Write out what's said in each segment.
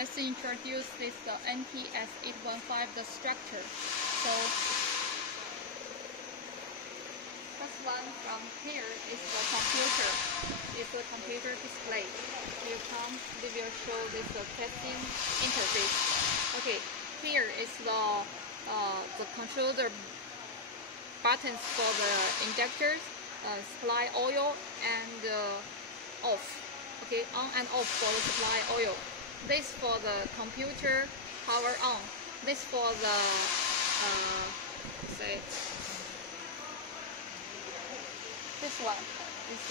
let's introduce this nts815 the structure. So first one from here is the computer. It's a computer display. We will show this testing interface. Okay, here is the controller buttons for the injectors, supply oil and off. Okay, on and off for the supply oil. This for the computer power on. This for the this one is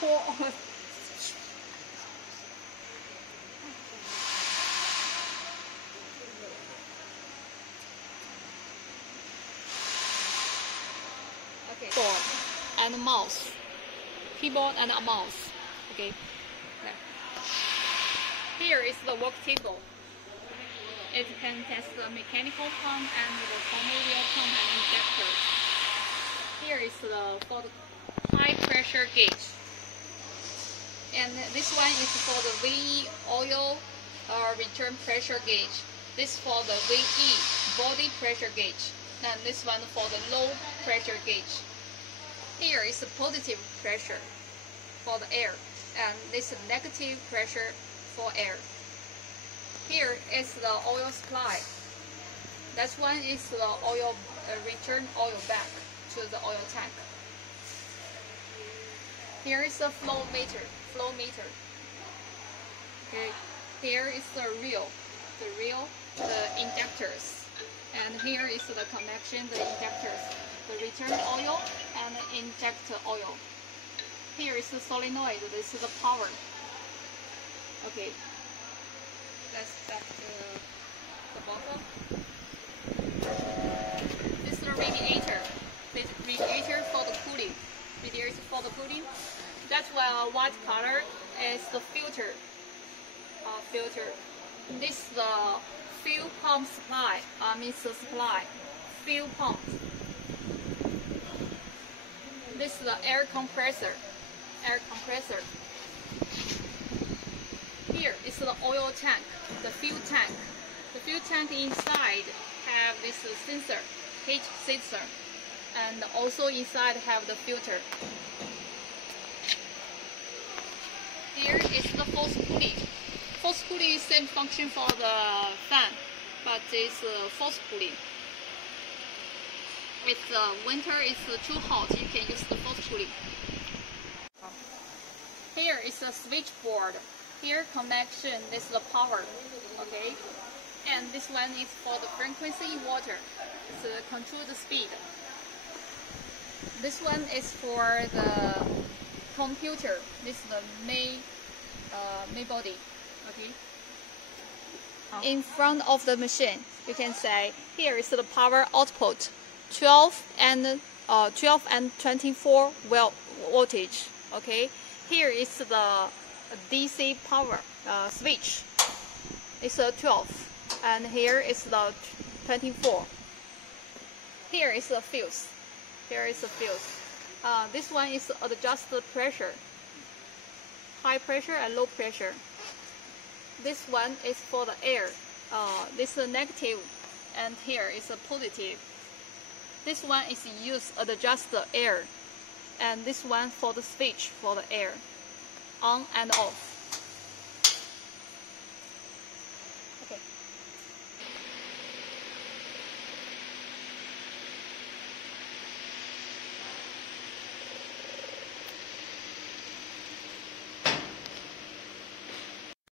pour on. Keyboard and mouse. Keyboard and a mouse. Okay. Here is the work table. It can test the mechanical pump and the automobile pump and injector. Here is for the high pressure gauge. And this one is for the VE oil return pressure gauge. This for the VE body pressure gauge. And this one for the low pressure gauge. Here is the positive pressure for the air, and this is negative pressure for air. Here is the oil supply. That one is the oil return oil back to the oil tank. Here is the flow meter. Okay. Here is the reel, the injectors, and here is the connection, the injectors, the return oil and inject oil. Here is the solenoid. This is the power. Okay. Let's back to the bottom. This is the radiator. This radiator for the cooling. Radiator for the cooling. That's why white color is the filter. This is the fuel pump supply. Means the supply. Fuel pump. This is the air compressor. Here is the oil tank, the fuel tank. The fuel tank inside have this sensor, heat sensor, and also inside have the filter. Here is the force cooling. Force cooling is same function for the fan, but it's force cooling. If the winter is too hot, you can use the force cooling. Here is the switchboard. Here connection, this is the power. Okay, and this one is for the frequency water. It's control the speed. This one is for the computer. This is the main body. Okay. In front of the machine, you can say here is the power output. 12 and 24 voltage. Okay, here is the DC power switch. It's a 12, and here is the 24. Here is the fuse. This one is adjust the pressure, high pressure and low pressure. This one is for the air. This is a negative, and here is a positive. This one is used to adjust the air, and this one for the switch for the air, on and off. Okay.